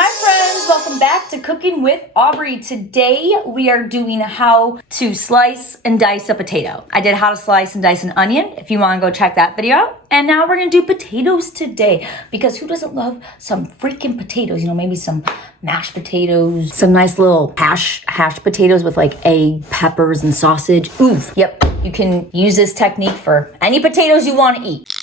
Hi friends, welcome back to Cooking with Aubrey. Today we are doing how to slice and dice a potato. I did how to slice and dice an onion if you want to go check that video out. And now we're going to do potatoes today because who doesn't love some freaking potatoes? You know, maybe some mashed potatoes, some nice little hashed potatoes with like egg, peppers, and sausage. Oof. Yep, you can use this technique for any potatoes you want to eat.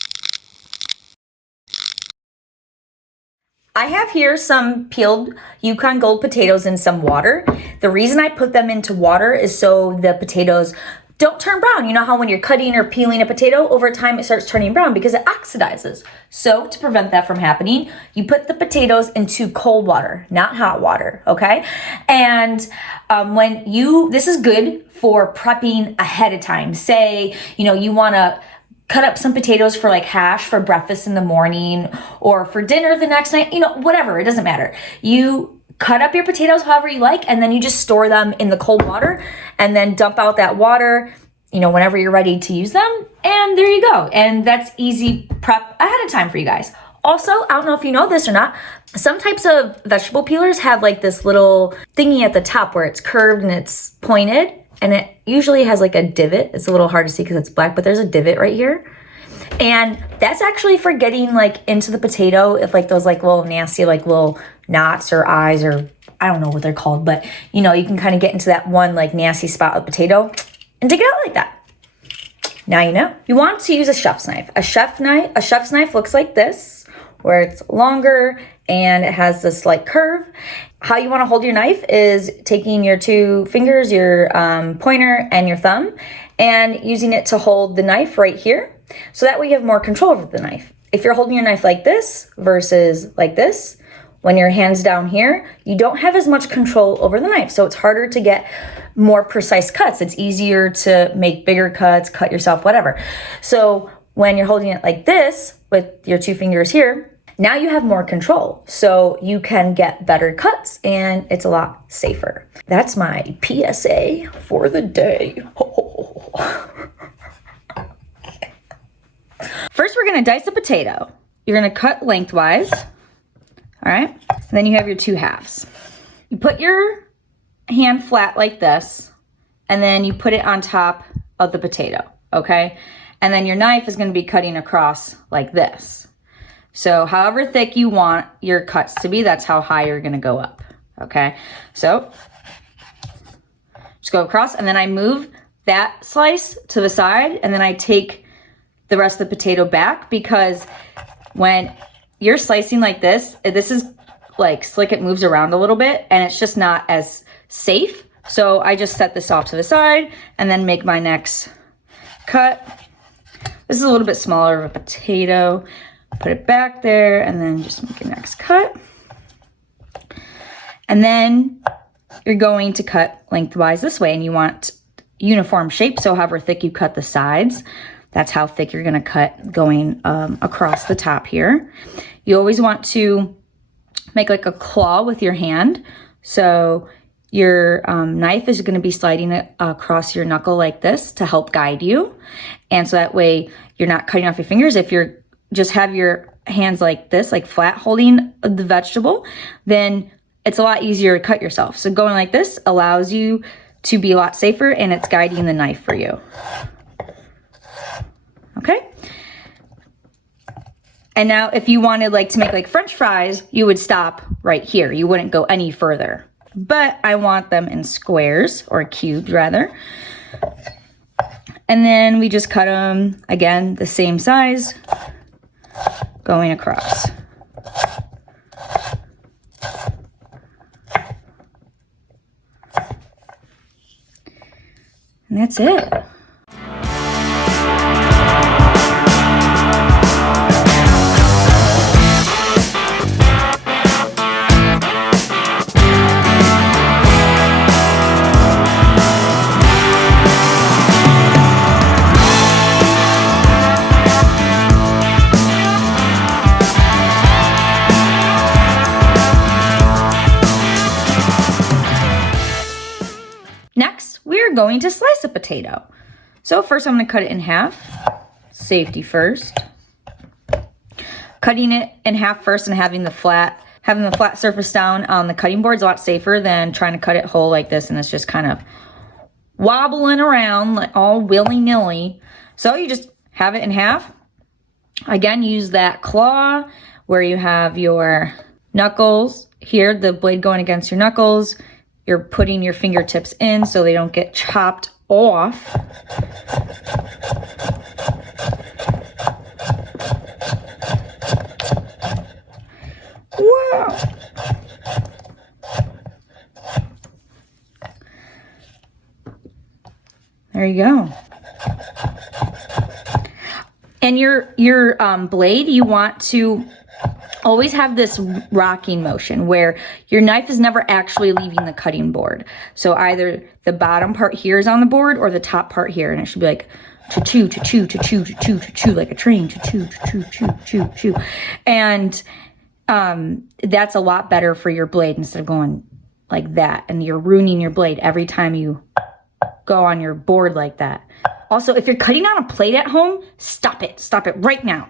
I have here some peeled Yukon Gold potatoes in some water. The reason I put them into water is so the potatoes don't turn brown. You know how when you're cutting or peeling a potato, over time it starts turning brown because it oxidizes. So to prevent that from happening, you put the potatoes into cold water, not hot water, okay? And this is good for prepping ahead of time. Say, you wanna cut up some potatoes for like hash for breakfast in the morning or for dinner the next night, whatever, it doesn't matter. You cut up your potatoes however you like, and then you just store them in the cold water and then dump out that water, whenever you're ready to use them. And there you go. And that's easy prep ahead of time for you guys. Also, I don't know if you know this or not, some types of vegetable peelers have like this little thingy at the top where it's curved and it's pointed. And it usually has like a divot. It's a little hard to see because it's black, but there's a divot right here. And that's actually for getting like into the potato if like those like little nasty like little knots or eyes or I don't know what they're called, but you can kind of get into that one like nasty spot of potato and dig it out like that. Now you know. You want to use a chef's knife. A chef's knife looks like this, where it's longer and it has this slight curve. How you want to hold your knife is taking your two fingers, your pointer and your thumb, and using it to hold the knife right here. So that way you have more control over the knife. If you're holding your knife like this versus like this, when your hand's down here, you don't have as much control over the knife. So it's harder to get more precise cuts. It's easier to make bigger cuts, cut yourself, whatever. So when you're holding it like this with your two fingers here, now you have more control, so you can get better cuts and it's a lot safer. That's my PSA for the day. First, we're gonna dice a potato. You're gonna cut lengthwise, all right? And then you have your two halves. You put your hand flat like this, and then you put it on top of the potato, okay? And then your knife is gonna be cutting across like this. So however thick you want your cuts to be, that's how high you're gonna go up, okay? So just go across, and then I move that slice to the side, and then I take the rest of the potato back, because when you're slicing like this is like slick, it moves around a little bit, and it's just not as safe. So I just set this off to the side and then make my next cut. This is a little bit smaller of a potato. Put it back there and then just make a next cut. And then you're going to cut lengthwise this way, and you want uniform shape. So however thick you cut the sides, that's how thick you're gonna cut going across the top here. You always want to make like a claw with your hand. So your knife is gonna be sliding it across your knuckle like this to help guide you. And so that way you're not cutting off your fingers. If you're just have your hands like this, like flat holding the vegetable, then it's a lot easier to cut yourself. So going like this allows you to be a lot safer, and it's guiding the knife for you. Okay. And now if you wanted like to make like French fries, you would stop right here. You wouldn't go any further. But I want them in squares, or cubed rather. And then we just cut them, again, the same size, going across. And that's it. Next, we're going to slice a potato. So first I'm going to cut it in half, safety first. Cutting it in half first and having the flat having the flat surface down on the cutting board is a lot safer than trying to cut it whole like this, and it's just kind of wobbling around like all willy-nilly. So you just have it in half. Again, use that claw where you have your knuckles here, the blade going against your knuckles. You're putting your fingertips in so they don't get chopped off. Wow. There you go. And your blade, you want to always have this rocking motion where your knife is never actually leaving the cutting board. So either the bottom part here is on the board or the top part here, and it should be like cha-choo, cha-choo, cha-choo, cha-choo, cha-choo, like a train, cha-choo, cha-choo, cha-choo, cha-choo. And that's a lot better for your blade instead of going like that, and you're ruining your blade every time you go on your board like that. Also, if you're cutting on a plate at home, stop it. Stop it right now.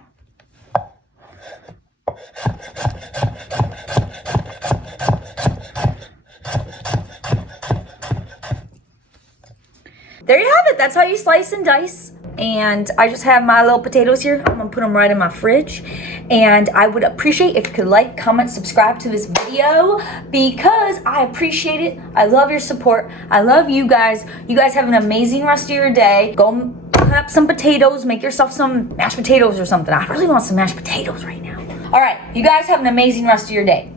There you have it. That's how you slice and dice. And I just have my little potatoes here. I'm gonna put them right in my fridge. And I would appreciate if you could like, comment, subscribe to this video because I appreciate it. I love your support. I love you guys. You guys have an amazing rest of your day. Go cut up some potatoes, make yourself some mashed potatoes or something. I really want some mashed potatoes right now. All right, you guys have an amazing rest of your day.